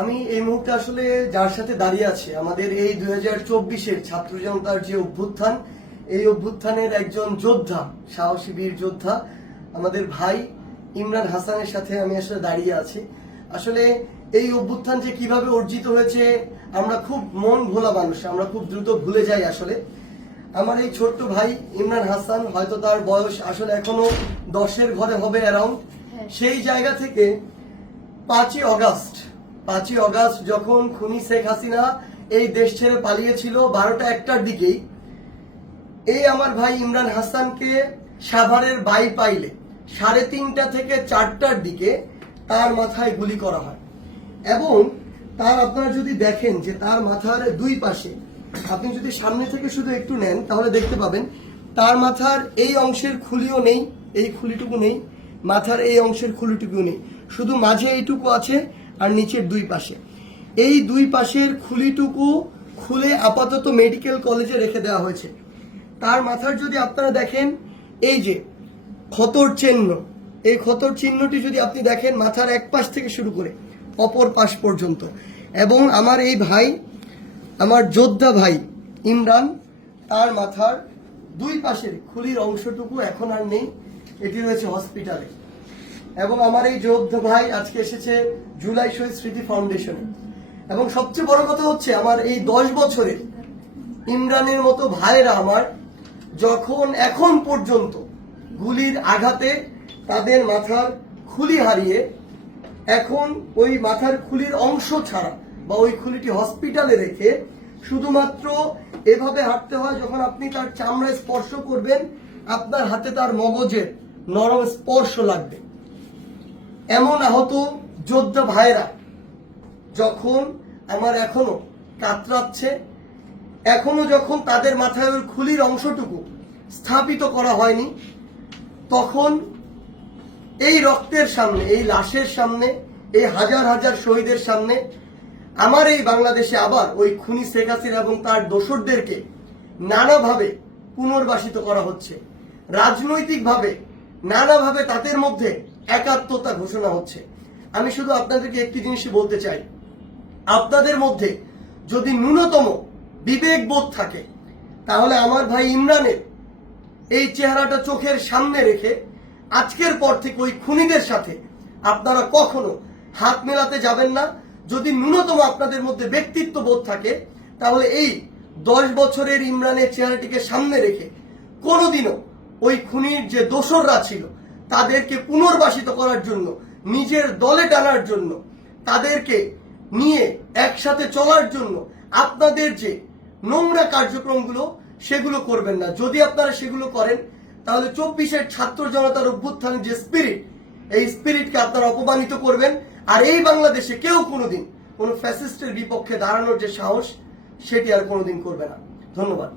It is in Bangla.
আমি এই মুহূর্তে আসলে যার সাথে দাঁড়িয়ে আছি আমাদের এই 2024-এর ছাত্র জনতার যে অভ্যুত্থান, এই অভ্যুত্থানের একজন যোদ্ধা, সাহসী বীর যোদ্ধা আমাদের ভাই ইমরান হাসানের সাথে আমি আসলে দাঁড়িয়ে আছি। আসলে এই অভ্যুত্থান যে কিভাবে অর্জিত হয়েছে আমরা খুব মন ভোলা মানুষ, আমরা খুব দ্রুত ভুলে যাই। আসলে আমার এই ছোট্ট ভাই ইমরান হাসান, হয়তো তার বয়স আসলে এখনো 10-এর ঘরে হবে অ্যারাউন্ড, সেই জায়গা থেকে 5ই অগাস্ট যখন খুনি শেখ হাসিনা এই দেশ ছেড়ে পালিয়েছিল 12টা 1টার দিকেই, এই আমার ভাই ইমরান হাসানকে সাভারের বাইপাইলে 3:30 থেকে 4টার দিকে তার মাথায় গুলি করা হয়। এবং তার আপনারা যদি দেখেন যে তার মাথার দুই পাশে, আপনি যদি সামনে থেকে শুধু একটু নেন তাহলে দেখতে পাবেন তার মাথার এই অংশের খুলিও নেই, এই খুলিটুকু নেই, মাথার এই অংশের খুলিটুকু নেই, শুধু মাঝে এইটুকু আছে আর নিচের দুই পাশে। এই দুই পাশের খুলিটুকু খুলে আপাতত মেডিকেল কলেজে রেখে দেওয়া হয়েছে। তার মাথার যদি আপনারা দেখেন এই যে ক্ষতর চিহ্ন, এই ক্ষতর চিহ্নটি যদি আপনি দেখেন মাথার এক পাশ থেকে শুরু করে অপর পাশ পর্যন্ত। এবং আমার এই ভাই, আমার যোদ্ধা ভাই ইমরান, তার মাথার দুই পাশের খুলির অংশটুকু এখন আর নেই, এটি রয়েছে হসপিটালে। এবং আমার এই যোদ্ধা ভাই আজকে এসেছে জুলাই শহীদ স্মৃতি ফাউন্ডেশনে। এবং সবচেয়ে বড় কথা হচ্ছে আমার এই 10 বছরের ইমরানের মতো ভাইয়েরা আমার যখন এখন পর্যন্ত গুলির আঘাতে তাদের মাথার খুলি হারিয়ে এখন ওই মাথার খুলির অংশ ছাড়া বা ওই খুলিটি হসপিটালে রেখে শুধুমাত্র এভাবে হাঁটতে হয়, যখন আপনি তার চামড়ায় স্পর্শ করবেন আপনার হাতে তার মগজের নরম স্পর্শ লাগবে। এমন আহত যোদ্ধা ভাইরা যখন আমার এখনো কাতরাচ্ছে, এখনো যখন তাদের মাথায় ওই খুলির অংশটুকু স্থাপিত করা হয়নি, তখন এই রক্তের সামনে, এই লাশের সামনে, এই হাজার হাজার শহীদের সামনে আমার এই বাংলাদেশে আবার ওই খুনি শেখ হাসিনা এবং তার দোসরদেরকে নানাভাবে পুনর্বাসিত করা হচ্ছে। রাজনৈতিকভাবে নানাভাবে তাদের মধ্যে একাত্মতা ঘোষণা হচ্ছে। আমি শুধু আপনাদেরকে একটি জিনিসই বলতে চাই, আপনাদের মধ্যে যদি ন্যূনতম বিবেকবোধ থাকে তাহলে আমার ভাই ইমরানের এই চেহারাটা চোখের সামনে রেখে আজকের পর থেকে ওই খুনিদের সাথে আপনারা কখনো হাত মেলাতে যাবেন না। যদি ন্যূনতম আপনাদের মধ্যে ব্যক্তিত্ব বোধ থাকে তাহলে এই 10 বছরের ইমরানের চেহারাটিকে সামনে রেখে কোনোদিনও ওই খুনির যে দোসররা ছিল তাদেরকে পুনর্বাসিত করার জন্য, নিজের দলে টানার জন্য, তাদেরকে নিয়ে একসাথে চলার জন্য আপনাদের যে নোংরা কার্যক্রমগুলো সেগুলো করবেন না। যদি আপনারা সেগুলো করেন তাহলে 24-এর ছাত্র জনতার অভ্যুত্থানের যে স্পিরিট, এই স্পিরিটকে আপনারা অপমানিত করবেন। আর এই বাংলাদেশে কেউ কোনোদিন কোনো ফ্যাসিস্টের বিপক্ষে দাঁড়ানোর যে সাহস সেটি আর কোনোদিন করবে না। ধন্যবাদ।